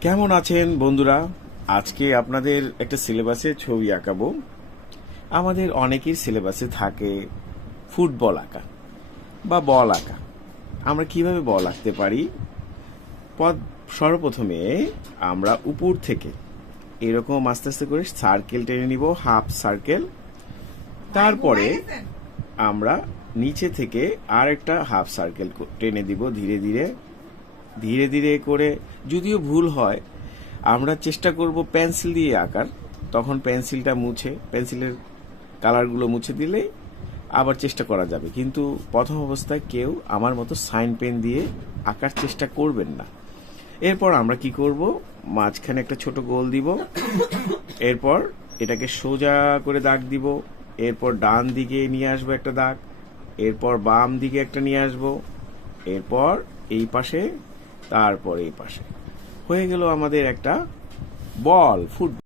কেমন আছেন বন্ধুরা? আজকে আপনাদের একটা সিলেবাসে ছবি আঁকাবো। আমাদের অনেকের সিলেবাসে থাকে ফুটবল আঁকা বা বল আঁকা। আমরা কীভাবে বল আঁকতে পারি? পদ, সর্বপ্রথমে আমরা উপর থেকে এরকম আস্তে আস্তে করে সার্কেল টেনে নিব হাফ সার্কেল তারপরে আমরা নিচে থেকে আর একটা হাফ সার্কেল টেনে দিব ধীরে ধীরে। ধীরে ধীরে করে যদিও ভুল হয়, আমরা চেষ্টা করব পেন্সিল দিয়ে আঁকার। তখন পেন্সিলটা মুছে, পেন্সিলের কালারগুলো মুছে দিলেই আবার চেষ্টা করা যাবে। কিন্তু প্রথম অবস্থায় কেউ আমার মতো সাইন পেন দিয়ে আঁকার চেষ্টা করবেন না। এরপর আমরা কি করব? মাঝখানে একটা ছোট গোল দিব। এরপর এটাকে সোজা করে দাগ দিব। এরপর ডান দিকে নিয়ে আসব একটা দাগ। এরপর বাম দিকে একটা নিয়ে আসব। এরপর এই পাশে তারপর এই পাশে। হয়ে গেল আমাদের একটা বল ফুটবল।